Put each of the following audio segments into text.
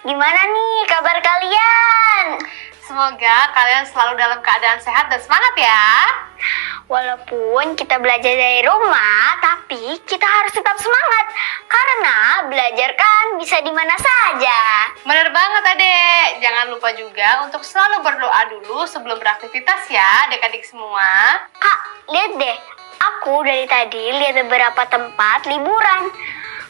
Gimana nih kabar kalian? Semoga kalian selalu dalam keadaan sehat dan semangat ya. Walaupun kita belajar dari rumah, tapi kita harus tetap semangat. Karena belajar kan bisa di mana saja. Bener banget adek. Jangan lupa juga untuk selalu berdoa dulu sebelum beraktivitas ya adik-adik semua. Kak, lihat deh. Aku dari tadi lihat beberapa tempat liburan.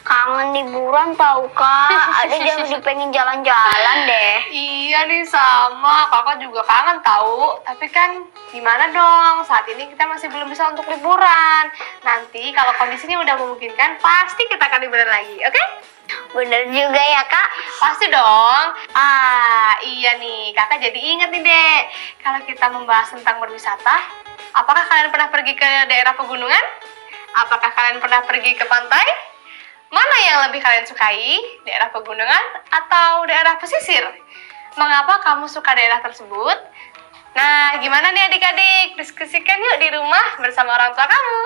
Kangen liburan tau Kak, ada jadi pengen jalan-jalan deh. Iya nih sama, kakak juga kangen tahu. Tapi kan gimana dong, saat ini kita masih belum bisa untuk liburan. Nanti kalau kondisinya udah memungkinkan, pasti kita akan liburan lagi, oke? Bener juga ya Kak. Pasti dong. Iya nih, kakak jadi ingat nih dek. Kalau kita membahas tentang berwisata, apakah kalian pernah pergi ke daerah pegunungan? Apakah kalian pernah pergi ke pantai? Mana yang lebih kalian sukai? Daerah pegunungan atau daerah pesisir? Mengapa kamu suka daerah tersebut? Nah, gimana nih adik-adik? Diskusikan yuk di rumah bersama orang tua kamu.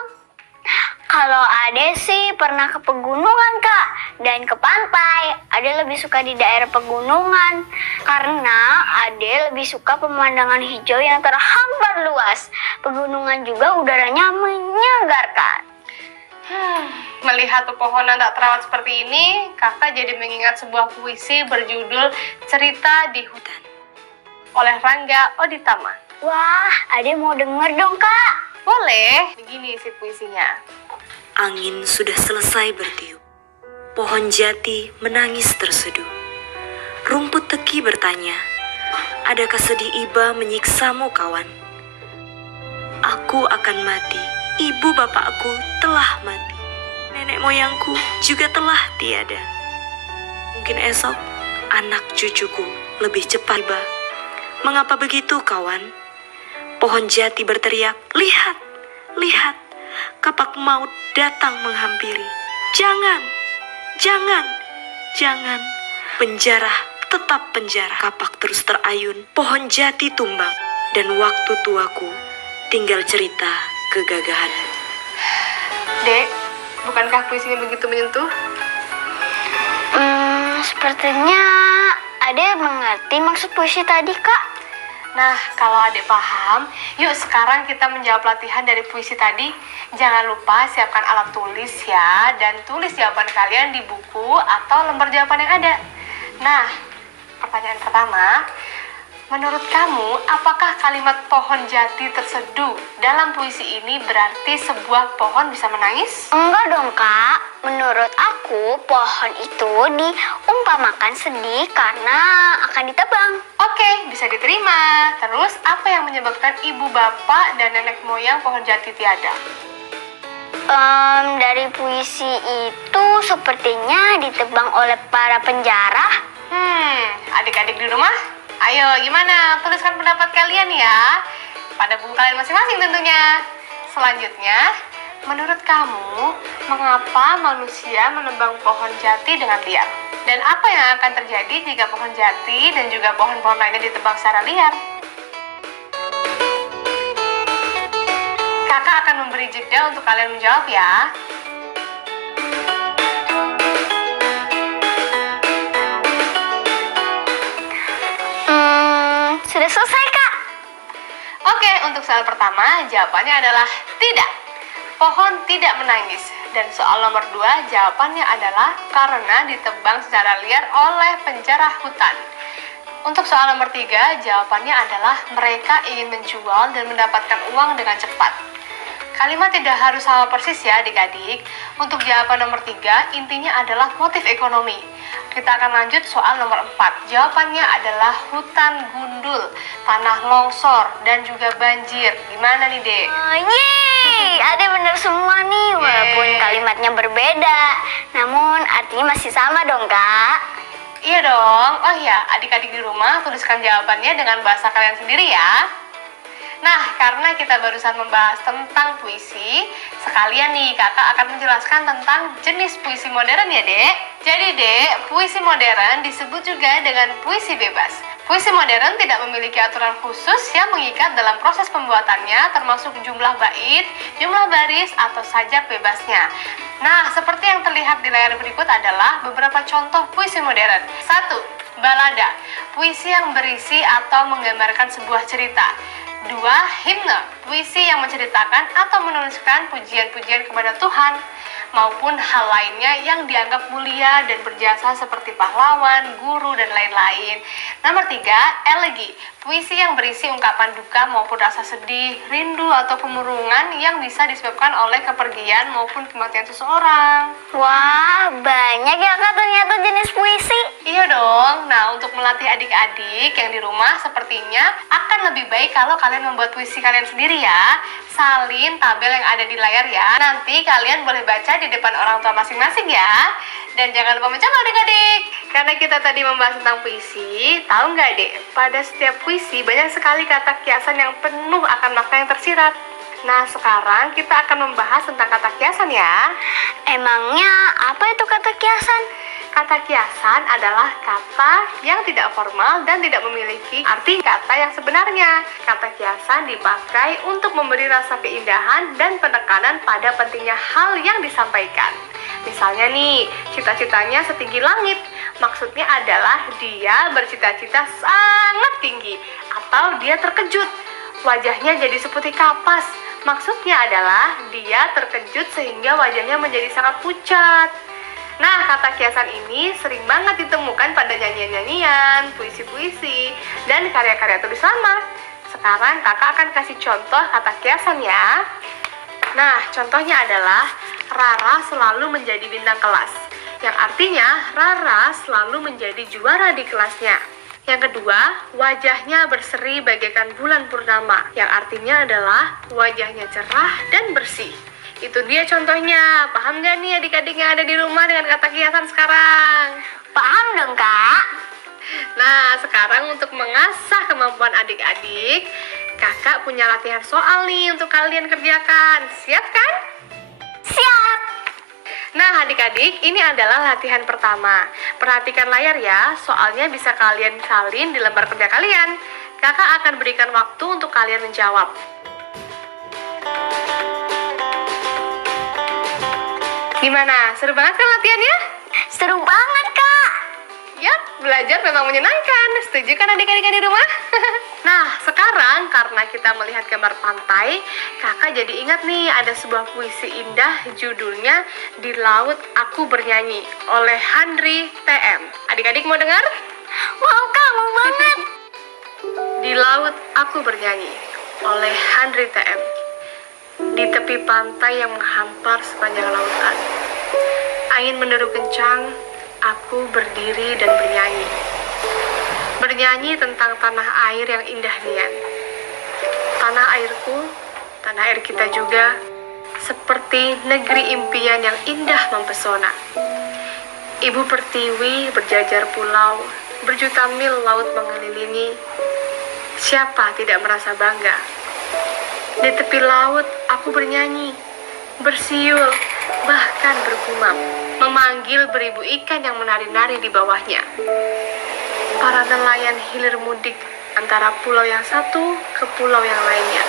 Kalau Ade sih pernah ke pegunungan Kak, dan ke pantai. Ade lebih suka di daerah pegunungan, karena Ade lebih suka pemandangan hijau yang terhampar luas. Pegunungan juga udaranya menyegarkan. Melihat pepohonan tak terawat seperti ini, kakak jadi mengingat sebuah puisi berjudul Cerita di Hutan oleh Rangga Oditama. Wah, Ade mau denger dong Kak. Boleh, begini isi puisinya. Angin sudah selesai bertiup, pohon jati menangis terseduh. Rumput teki bertanya, adakah sedih iba menyiksamu kawan? Aku akan mati, ibu bapakku telah mati. Nenek moyangku juga telah tiada. Mungkin esok anak cucuku lebih cepat tiba. Mengapa begitu kawan? Pohon jati berteriak, lihat, lihat, kapak maut datang menghampiri. Jangan, jangan, jangan. Penjara tetap penjara. Kapak terus terayun, pohon jati tumbang. Dan waktu tuaku tinggal cerita kegagahan. Dek, bukankah puisinya begitu menyentuh? Sepertinya Ade mengerti maksud puisi tadi Kak. Nah, kalau adik paham, yuk sekarang kita menjawab latihan dari puisi tadi. Jangan lupa siapkan alat tulis ya, dan tulis jawaban kalian di buku atau lembar jawaban yang ada. Nah, pertanyaan pertama, menurut kamu, apakah kalimat pohon jati terseduh dalam puisi ini berarti sebuah pohon bisa menangis? Enggak dong Kak. Menurut aku, pohon itu diumpamakan sedih karena akan ditebang. Oke, bisa diterima. Terus, apa yang menyebabkan ibu bapak dan nenek moyang pohon jati tiada? Dari puisi itu sepertinya ditebang oleh para penjara. Adik-adik di rumah, ayo gimana? Tuliskan pendapat kalian ya. Pada buku kalian masing-masing tentunya. Selanjutnya, menurut kamu, mengapa manusia menebang pohon jati dengan liar? Dan apa yang akan terjadi jika pohon jati dan juga pohon-pohon lainnya ditebang secara liar? Kakak akan memberi jeda untuk kalian menjawab ya. Sudah selesai Kak. Oke, untuk soal pertama, jawabannya adalah tidak. Pohon tidak menangis. Dan soal nomor 2, jawabannya adalah karena ditebang secara liar oleh penjara hutan. Untuk soal nomor 3, jawabannya adalah mereka ingin menjual dan mendapatkan uang dengan cepat. Kalimat tidak harus sama persis ya adik-adik. Untuk jawaban nomor 3, intinya adalah motif ekonomi. Kita akan lanjut soal nomor 4. Jawabannya adalah hutan gundul, tanah longsor, dan juga banjir. Gimana nih, Dek? Yeay, ada bener semua nih, walaupun kalimatnya berbeda. Namun artinya masih sama dong, Kak. Iya dong. Oh iya, adik-adik di rumah tuliskan jawabannya dengan bahasa kalian sendiri ya. Nah, karena kita barusan membahas tentang puisi, sekalian nih kakak akan menjelaskan tentang jenis puisi modern ya, Dek. Jadi, Dek, puisi modern disebut juga dengan puisi bebas. Puisi modern tidak memiliki aturan khusus yang mengikat dalam proses pembuatannya, termasuk jumlah bait, jumlah baris, atau sajak bebasnya. Nah, seperti yang terlihat di layar berikut adalah beberapa contoh puisi modern. 1. Balada, puisi yang berisi atau menggambarkan sebuah cerita. 2. Himne, puisi yang menceritakan atau menuliskan pujian-pujian kepada Tuhan maupun hal lainnya yang dianggap mulia dan berjasa seperti pahlawan, guru, dan lain-lain. Nomor 3. Elegi, puisi yang berisi ungkapan duka maupun rasa sedih, rindu, atau kemurungan yang bisa disebabkan oleh kepergian maupun kematian seseorang. Wah, banyak ya Kak ternyata jenis puisi. Iya dong. Nah, untuk melatih adik-adik yang di rumah sepertinya akan lebih baik kalau kalian membuat puisi kalian sendiri ya. Salin tabel yang ada di layar ya. Nanti kalian boleh baca di depan orang tua masing-masing ya. Dan jangan lupa mencatat adik-adik. Karena kita tadi membahas tentang puisi, tahu nggak Dek? Pada setiap puisi banyak sekali kata kiasan yang penuh akan makna yang tersirat. Nah, sekarang kita akan membahas tentang kata kiasan ya. Emangnya apa itu kata kiasan? Kata kiasan adalah kata yang tidak formal dan tidak memiliki arti kata yang sebenarnya. Kata kiasan dipakai untuk memberi rasa keindahan dan penekanan pada pentingnya hal yang disampaikan. Misalnya nih, cita-citanya setinggi langit. Maksudnya adalah dia bercita-cita sangat tinggi atau dia terkejut. Wajahnya jadi seperti kapas. Maksudnya adalah dia terkejut sehingga wajahnya menjadi sangat pucat. Nah, kata kiasan ini sering banget ditemukan pada nyanyian-nyanyian, puisi-puisi, dan karya-karya tulis lama. Sekarang kakak akan kasih contoh kata kiasan ya. Nah, contohnya adalah Rara selalu menjadi bintang kelas, yang artinya Rara selalu menjadi juara di kelasnya. Yang kedua, wajahnya berseri bagaikan bulan purnama, yang artinya adalah wajahnya cerah dan bersih. Itu dia contohnya. Paham gak nih adik-adik yang ada di rumah dengan kata kiasan sekarang? Paham dong Kak? Nah, sekarang untuk mengasah kemampuan adik-adik, kakak punya latihan soal nih untuk kalian kerjakan. Siap kan? Siap. Nah, adik-adik, ini adalah latihan pertama. Perhatikan layar ya, soalnya bisa kalian salin di lembar kerja kalian. Kakak akan berikan waktu untuk kalian menjawab. Gimana? Seru banget kan latihannya? Seru banget Kak. Yap, belajar memang menyenangkan. Setuju kan adik-adik di rumah? Nah, sekarang karena kita melihat gambar pantai, kakak jadi ingat nih ada sebuah puisi indah judulnya Di Laut Aku Bernyanyi oleh Handri TM. Adik-adik mau dengar? Mau Kak, mau banget. Di Laut Aku Bernyanyi oleh Handri TM. Di tepi pantai yang menghampar sepanjang lautan, angin menderu kencang, aku berdiri dan bernyanyi. Bernyanyi tentang tanah air yang indah nian. Tanah airku, tanah air kita juga, seperti negeri impian yang indah mempesona. Ibu Pertiwi berjajar pulau, berjuta mil laut mengelilingi. Siapa tidak merasa bangga? Di tepi laut aku bernyanyi, bersiul, bahkan bergumam, memanggil beribu ikan yang menari-nari di bawahnya. Para nelayan hilir mudik antara pulau yang satu ke pulau yang lainnya.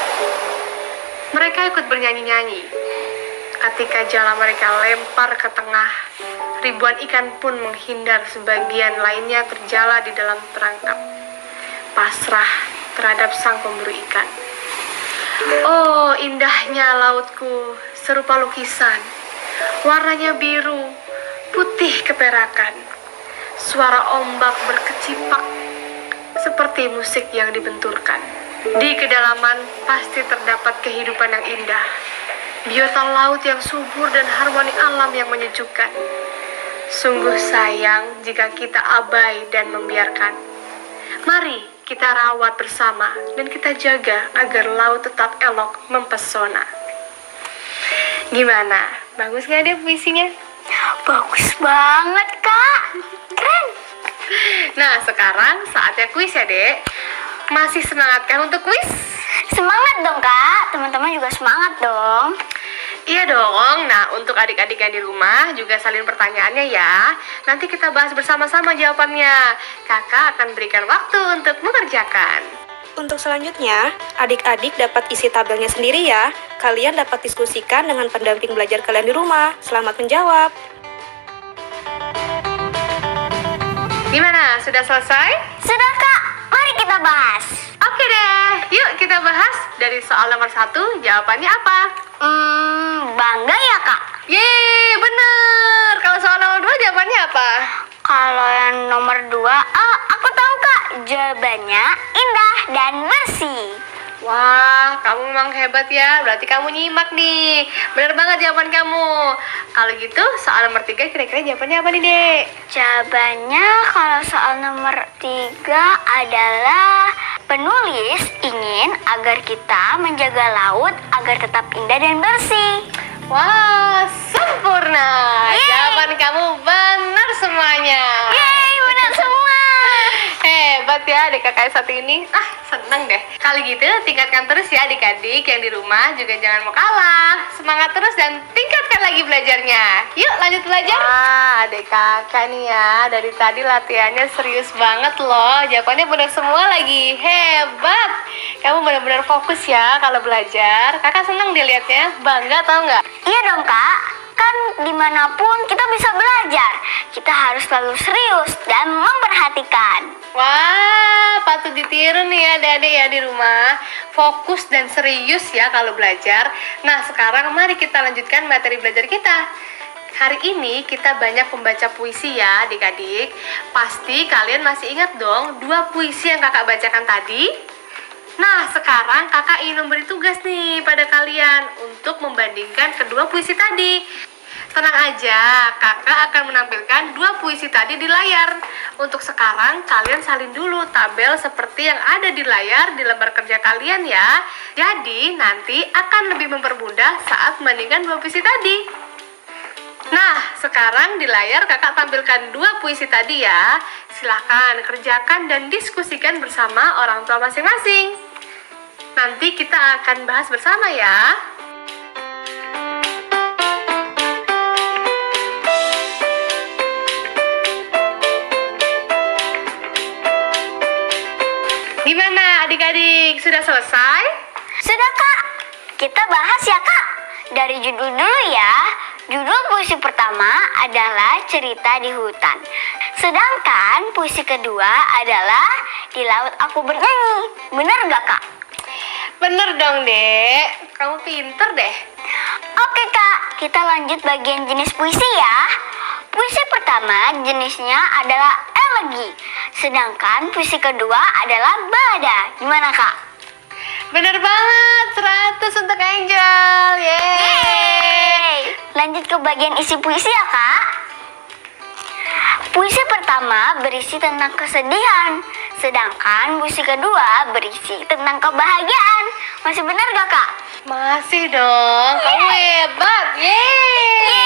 Mereka ikut bernyanyi-nyanyi. Ketika jala mereka lempar ke tengah, ribuan ikan pun menghindar, sebagian lainnya terjala di dalam perangkap, pasrah terhadap sang pemburu ikan. Oh, indahnya lautku, serupa lukisan. Warnanya biru, putih keperakan. Suara ombak berkecipak, seperti musik yang dibenturkan. Di kedalaman pasti terdapat kehidupan yang indah. Biota laut yang subur dan harmoni alam yang menyejukkan. Sungguh sayang jika kita abai dan membiarkan. Mari kita rawat bersama dan kita jaga agar laut tetap elok mempesona. Gimana? Bagus gak deh puisinya? Bagus banget Kak. Keren. Nah, sekarang saatnya kuis ya, Dek. Masih semangatkah untuk kuis? Semangat dong, Kak. Teman-teman juga semangat dong. Iya dong. Nah, untuk adik-adik yang di rumah juga salin pertanyaannya ya. Nanti kita bahas bersama-sama jawabannya. Kakak akan berikan waktu untuk mengerjakan. Untuk selanjutnya, adik-adik dapat isi tabelnya sendiri ya. Kalian dapat diskusikan dengan pendamping belajar kalian di rumah. Selamat menjawab. Gimana? Sudah selesai? Sudah, Kak. Mari kita bahas. Oke deh. Yuk kita bahas. Dari soal nomor 1, jawabannya apa? Bangga ya, Kak? Yeay, bener. Kalau soal nomor 2, jawabannya apa? Kalau yang nomor 2, aku tahu, Kak. Jawabannya indah dan bersih. Wah, kamu memang hebat ya. Berarti kamu nyimak nih. Bener banget jawaban kamu. Kalau gitu, soal nomor 3 kira-kira jawabannya apa nih, Dek? Jawabannya kalau soal nomor 3 adalah penulis ingin agar kita menjaga laut agar tetap indah dan bersih. Wah, sempurna. Yeay. Jawaban kamu benar semuanya. Yeay, benar semua. Hebat ya adik kakak satu ini. Seneng deh. Kali gitu tingkatkan terus ya adik-adik yang di rumah, juga jangan mau kalah. Semangat terus dan tingkatkan lagi belajarnya. Yuk lanjut belajar. Adik kakak nih ya, dari tadi latihannya serius banget loh. Jawabannya benar semua lagi. Hebat. Kamu benar-benar fokus ya kalau belajar. Kakak seneng dilihatnya. Bangga tau nggak? Iya dong, Kak. Kan dimanapun kita bisa belajar. Kita harus selalu serius dan memperhatikan. Wah, patut ditiru nih ya adik-adik ya di rumah. Fokus dan serius ya kalau belajar. Nah, sekarang mari kita lanjutkan materi belajar kita. Hari ini kita banyak membaca puisi ya adik-adik. Pasti kalian masih ingat dong 2 puisi yang kakak bacakan tadi? Nah, sekarang kakak ingin memberi tugas nih pada kalian untuk membandingkan kedua puisi tadi. Tenang aja, kakak akan menampilkan 2 puisi tadi di layar. Untuk sekarang, kalian salin dulu tabel seperti yang ada di layar di lembar kerja kalian ya. Jadi, nanti akan lebih mempermudah saat membandingkan 2 puisi tadi. Nah, sekarang di layar kakak tampilkan 2 puisi tadi ya. Silahkan kerjakan dan diskusikan bersama orang tua masing-masing. Nanti kita akan bahas bersama ya. Gimana adik-adik, sudah selesai? Sudah, Kak. Kita bahas ya, Kak. Dari judul dulu ya. Judul puisi pertama adalah Cerita di Hutan. Sedangkan puisi kedua adalah Di Laut Aku Bernyanyi. Benar nggak, Kak? Bener dong, Dek. Kamu pinter deh. Oke, Kak. Kita lanjut bagian jenis puisi ya. Puisi pertama jenisnya adalah elegi. Sedangkan puisi kedua adalah balada. Gimana, Kak? Bener banget, 100 untuk Angel. Yeay! Lanjut ke bagian isi puisi ya, Kak. Puisi pertama berisi tentang kesedihan, sedangkan puisi kedua berisi tentang kebahagiaan. Masih benar gak, Kak? Masih dong, kamu hebat. Yeay!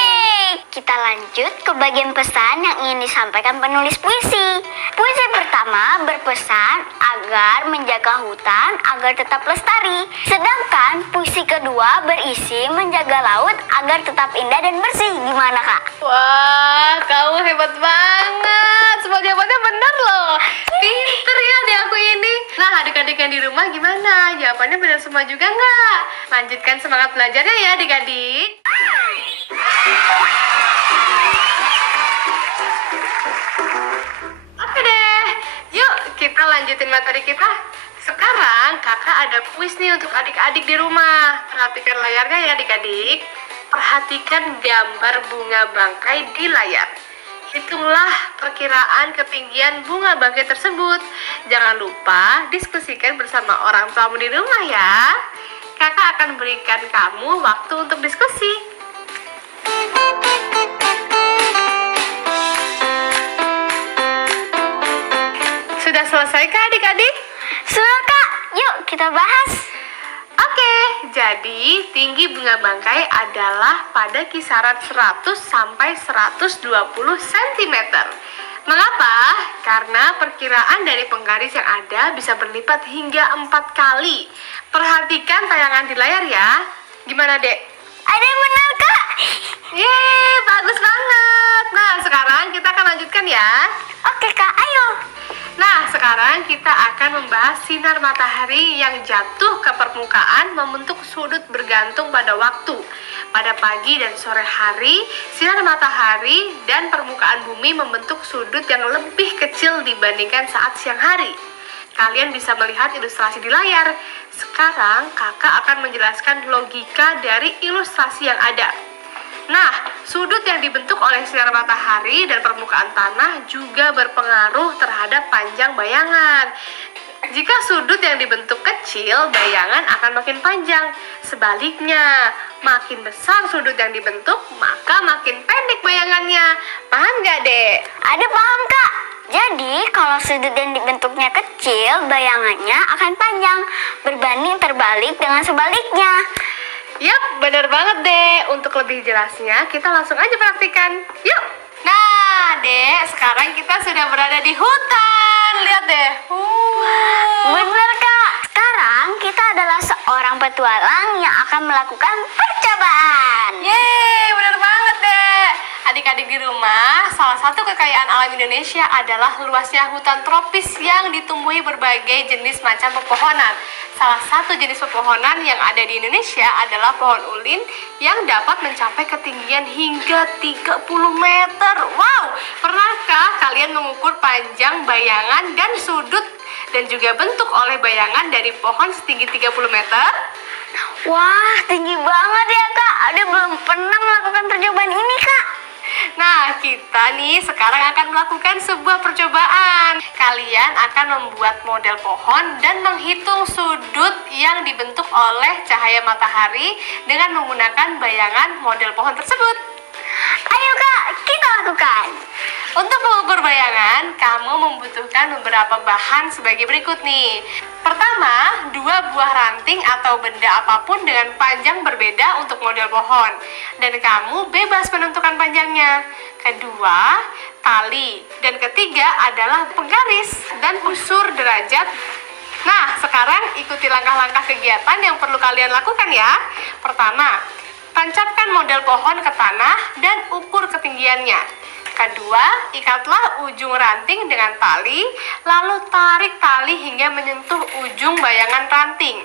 Kita lanjut ke bagian pesan yang ingin disampaikan penulis puisi. Puisi pertama berpesan agar menjaga hutan agar tetap lestari. Sedangkan puisi kedua berisi menjaga laut agar tetap indah dan bersih. Gimana, Kak? Wah, kamu hebat banget. Semua jawabannya benar loh. Pinter ya di aku ini. Nah, adik-adik yang di rumah gimana? Jawabannya benar semua juga nggak? Lanjutkan semangat belajarnya ya adik-adik. Oke deh, yuk kita lanjutin materi kita. Sekarang kakak ada kuis nih untuk adik-adik di rumah. Perhatikan layarnya ya adik-adik. Perhatikan gambar bunga bangkai di layar. Hitunglah perkiraan ketinggian bunga bangkai tersebut. Jangan lupa diskusikan bersama orang tuamu di rumah ya. Kakak akan berikan kamu waktu untuk diskusi. Sudah selesaikah adik-adik? Sudah, Kak. Yuk kita bahas. Oke, jadi tinggi bunga bangkai adalah pada kisaran 100 sampai 120 cm. Mengapa? Karena perkiraan dari penggaris yang ada bisa berlipat hingga 4 kali. Perhatikan tayangan di layar ya. Gimana, Dek? Ada yang benar, Kak. Yeay, bagus banget. Nah, sekarang kita akan lanjutkan ya. Oke, Kak, ayo. Nah, sekarang kita akan membahas sinar matahari yang jatuh ke permukaan membentuk sudut bergantung pada waktu. Pada pagi dan sore hari, sinar matahari dan permukaan bumi membentuk sudut yang lebih kecil dibandingkan saat siang hari. Kalian bisa melihat ilustrasi di layar. Sekarang, kakak akan menjelaskan logika dari ilustrasi yang ada. Nah, sudut yang dibentuk oleh sinar matahari dan permukaan tanah juga berpengaruh terhadap panjang bayangan. Jika sudut yang dibentuk kecil, bayangan akan makin panjang. Sebaliknya, makin besar sudut yang dibentuk, maka makin pendek bayangannya. Paham gak, Dek? Ada paham, Kak. Jadi, kalau sudut yang dibentuknya kecil, bayangannya akan panjang, berbanding terbalik dengan sebaliknya. Yap, benar banget, Dek. Untuk lebih jelasnya, kita langsung aja praktikan. Yuk! Nah, Dek, sekarang kita sudah berada di hutan. Lihat deh. Benar, Kak. Sekarang kita adalah seorang petualang yang akan melakukan percobaan. Yeay, benar banget, Dek. Adik-adik di rumah, salah satu kekayaan alam Indonesia adalah luasnya hutan tropis yang ditumbuhi berbagai jenis macam pepohonan. Salah satu jenis pepohonan yang ada di Indonesia adalah pohon ulin yang dapat mencapai ketinggian hingga 30 meter. Wow, pernahkah kalian mengukur panjang bayangan dan sudut dan juga bentuk oleh bayangan dari pohon setinggi 30 meter? Wah, tinggi banget ya, Kak. Ada belum pernah melakukan percobaan ini, Kak. Nah, kita nih sekarang akan melakukan sebuah percobaan. Kalian akan membuat model pohon dan menghitung sudut yang dibentuk oleh cahaya matahari dengan menggunakan bayangan model pohon tersebut. Ayo, Kak, kita lakukan. Untuk mengukur bayangan, kamu membutuhkan beberapa bahan sebagai berikut nih. Pertama, 2 buah ranting atau benda apapun dengan panjang berbeda untuk model pohon. Dan kamu bebas menentukan panjangnya. Kedua, tali. Dan ketiga adalah penggaris dan busur derajat. Nah, sekarang ikuti langkah-langkah kegiatan yang perlu kalian lakukan ya. Pertama, tancapkan model pohon ke tanah dan ukur ketinggiannya. Kedua, ikatlah ujung ranting dengan tali, lalu tarik tali hingga menyentuh ujung bayangan ranting.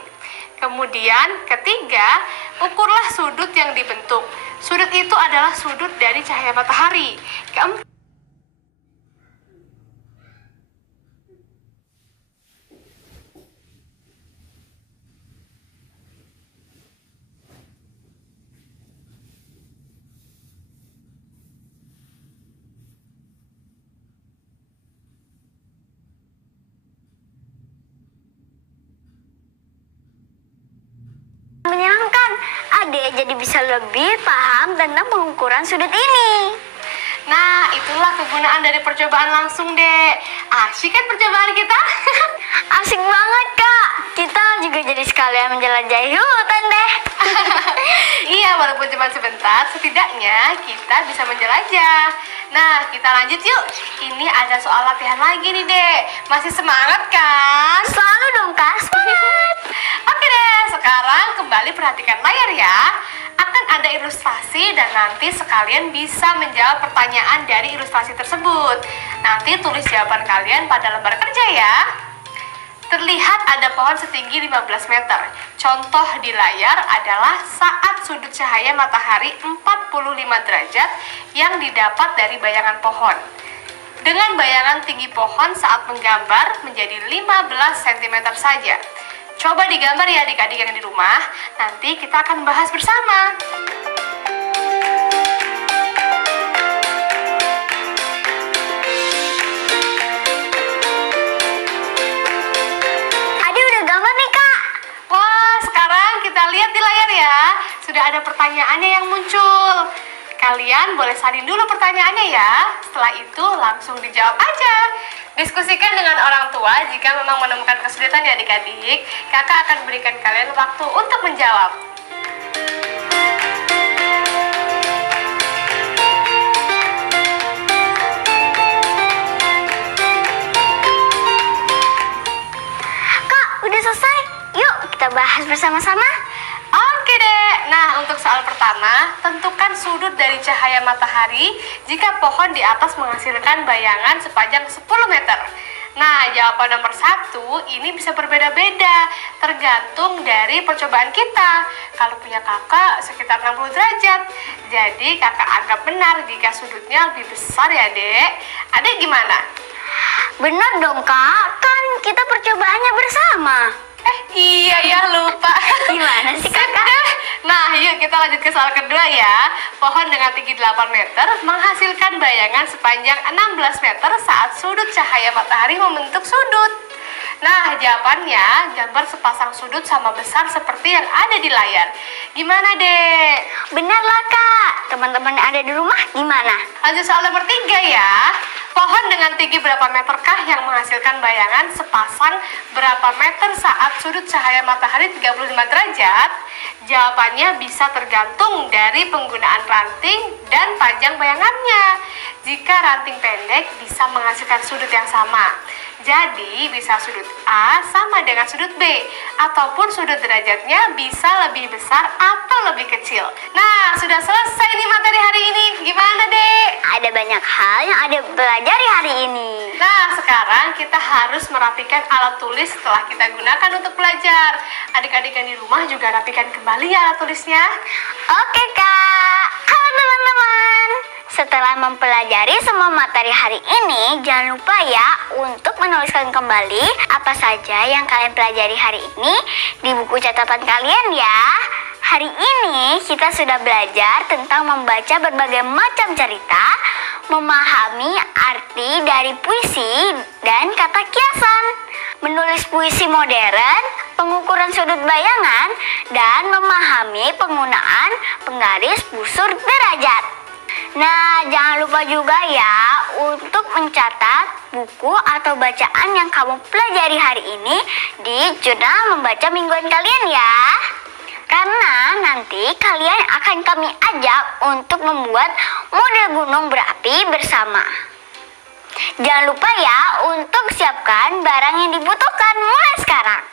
Kemudian, ketiga, ukurlah sudut yang dibentuk. Sudut itu adalah sudut dari cahaya matahari. Keempat, Menyenangkan, Adek jadi bisa lebih paham tentang pengukuran sudut ini. nah, itulah kegunaan dari percobaan langsung, Dek. Asyik kan percobaan kita? Asik banget, Kak. Kita juga jadi sekalian menjelajahi hutan deh. Iya, walaupun cuma sebentar, setidaknya kita bisa menjelajah. Nah, kita lanjut yuk. Ini ada soal latihan lagi nih, Dek. Masih semangat kan? Selalu dong, Kak. Semangat. Oke deh, sekarang kembali perhatikan layar ya. Akan ada ilustrasi dan nanti sekalian bisa menjawab pertanyaan dari ilustrasi tersebut. Nanti tulis jawaban kalian pada lembar kerja ya. Terlihat ada pohon setinggi 15 meter. Contoh di layar adalah saat sudut cahaya matahari 45 derajat yang didapat dari bayangan pohon. Dengan bayangan tinggi pohon saat menggambar menjadi 15 cm saja. Coba digambar ya adik-adik yang di rumah, nanti kita akan bahas bersama. Ade udah gambar nih, Kak. Wah, sekarang kita lihat di layar ya. Sudah ada pertanyaannya yang muncul. Kalian boleh salin dulu pertanyaannya ya. Setelah itu langsung dijawab aja. Diskusikan dengan orang tua jika memang menemukan kesulitan ya adik-adik. Kakak akan berikan kalian waktu untuk menjawab. selesai. Yuk kita bahas bersama-sama. Oke deh, nah untuk soal pertama, tentukan sudut dari cahaya matahari jika pohon di atas menghasilkan bayangan sepanjang 10 meter. Nah, jawaban nomor 1 ini bisa berbeda-beda, tergantung dari percobaan kita. Kalau punya kakak sekitar 60 derajat, jadi kakak anggap benar jika sudutnya lebih besar ya dek. Adek gimana? Benar dong kak, kan kita percobaannya bersama. Iya ya, lupa. Gimana sih, Kakak? Sudah. Nah, yuk kita lanjut ke soal kedua ya. Pohon dengan tinggi 8 meter menghasilkan bayangan sepanjang 16 meter saat sudut cahaya matahari membentuk sudut. Nah, jawabannya gambar sepasang sudut sama besar seperti yang ada di layar. Gimana, Dek? Benarlah kak, teman-teman yang ada di rumah gimana? Lanjut soal nomor 3 ya. Pohon dengan tinggi berapa meterkah yang menghasilkan bayangan sepasang berapa meter saat sudut cahaya matahari 35 derajat? Jawabannya bisa tergantung dari penggunaan ranting dan panjang bayangannya. Jika ranting pendek bisa menghasilkan sudut yang sama. Jadi bisa sudut A sama dengan sudut B, ataupun sudut derajatnya bisa lebih besar atau lebih kecil. Nah, sudah selesai nih materi hari ini. Gimana, Dek? Ada banyak hal yang ada pelajari hari ini. Nah, sekarang kita harus merapikan alat tulis setelah kita gunakan untuk belajar. Adik-adik yang di rumah juga rapikan kembali ya alat tulisnya. Oke kak, halo teman-teman. Setelah mempelajari semua materi hari ini, jangan lupa ya untuk menuliskan kembali apa saja yang kalian pelajari hari ini di buku catatan kalian ya. Hari ini kita sudah belajar tentang membaca berbagai macam cerita, memahami arti dari puisi dan kata kiasan, menulis puisi modern, pengukuran sudut bayangan, dan memahami penggunaan penggaris busur derajat. Nah, jangan lupa juga ya untuk mencatat buku atau bacaan yang kamu pelajari hari ini di jurnal membaca mingguan kalian ya. Karena nanti kalian akan kami ajak untuk membuat model gunung berapi bersama. Jangan lupa ya untuk siapkan barang yang dibutuhkan mulai sekarang.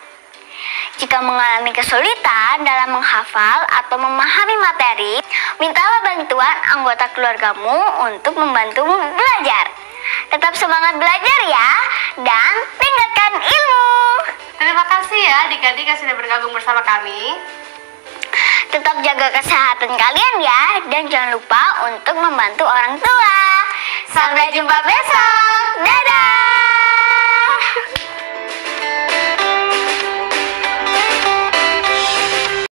Jika mengalami kesulitan dalam menghafal atau memahami materi, mintalah bantuan anggota keluargamu untuk membantumu belajar. Tetap semangat belajar ya, dan tingkatkan ilmu. Terima kasih ya adik-adik yang sudah bergabung bersama kami. Tetap jaga kesehatan kalian ya, dan jangan lupa untuk membantu orang tua. Sampai jumpa besok. Dadah!